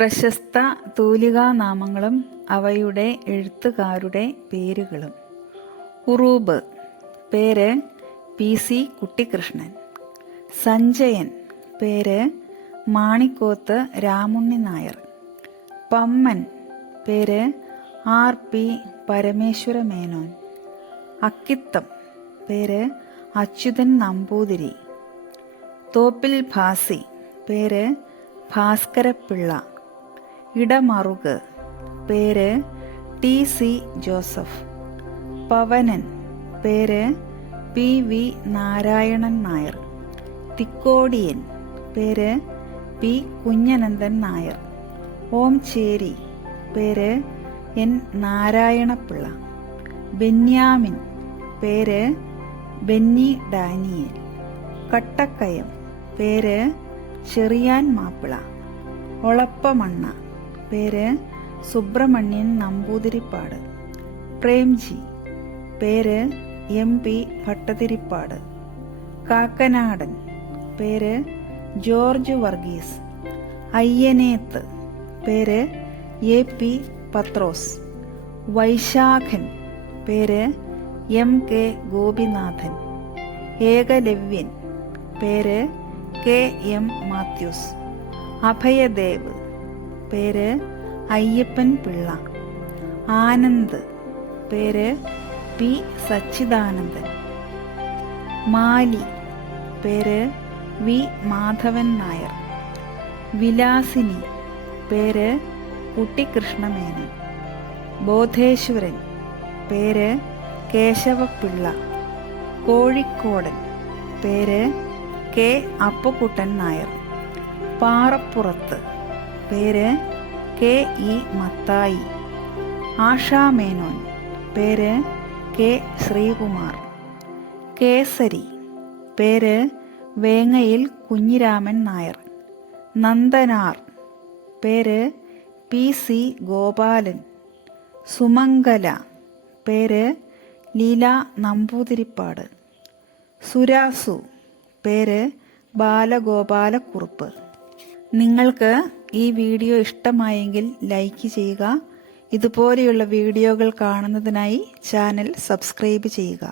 പ്രശസ്ത തൂലികാനാമങ്ങളും അവയുടെ എഴുത്തുകാരുടെ പേരുകളും. ഉറൂബ്, പേര് PC കുട്ടിക്കൃഷ്ണൻ. സഞ്ജയൻ, പേര് മാണിക്കോത്ത് രാമുണ്ണി നായർ. പമ്മൻ, പേര് RP പരമേശ്വര മേനോൻ. അക്കിത്തം, പേര് അച്യുതൻ നമ്പൂതിരി. തോപ്പിൽ ഭാസി, പേര് ഭാസ്കരപ്പിള്ള. ഇടമറുക്, പേര് TC ജോസഫ്. പവനൻ, പേര് PV നാരായണൻ നായർ. തിക്കോടിയൻ, പേര് P കുഞ്ഞനന്ദൻ നായർ. ഓംചേരി, പേര് N നാരായണപിള്ള. ബെന്യാമിൻ, പേര് ബെന്നി ഡാനിയേൽ. കട്ടക്കയം, പേര് ചെറിയാൻ മാപ്പിള. ഒളപ്പമണ്ണ, പേര് സുബ്രഹ്മണ്യൻ നമ്പൂതിരിപ്പാട്. പ്രേംജി, പേര് MP ഭട്ടതിരിപ്പാട്. കാക്കനാടൻ, പേര് ജോർജ് വർഗീസ്. അയ്യനേത്ത്, പേര് AP പത്രോസ്. വൈശാഖൻ, പേര് MK ഗോപിനാഥൻ. ഏകലവ്യൻ, പേര് KM മാത്യൂസ്. അഭയദേവ്, പേര് അയ്യപ്പൻ പിള്ള. ആനന്ദ്, പേര് P സച്ചിദാനന്ദൻ. മാലി, പേര് V മാധവൻ നായർ. വിലാസിനി, പേര് കുട്ടിക്കൃഷ്ണമേനോൻ. ബോധേശ്വരൻ, പേര് കേശവപിള്ള. കോഴിക്കോടൻ, പേര് K അപ്പുക്കുട്ടൻ നായർ. പാറപ്പുറത്ത്, പേര് KE മത്തായി. ആഷാമേനോൻ, പേര് K ശ്രീകുമാർ. കേസരി, പേര് വേങ്ങയിൽ കുഞ്ഞിരാമൻ നായർ. നന്ദനാർ, പേര് PC ഗോപാലൻ. സുമംഗല, പേര് ലീല നമ്പൂതിരിപ്പാട്. സുരാസു, പേര് ബാലഗോപാലക്കുറുപ്പ്. നിങ്ങൾക്ക് ഈ വീഡിയോ ഇഷ്ടമായെങ്കിൽ ലൈക്ക് ചെയ്യുക. ഇതുപോലെയുള്ള വീഡിയോകൾ കാണുന്നതിനായി ചാനൽ സബ്സ്ക്രൈബ് ചെയ്യുക.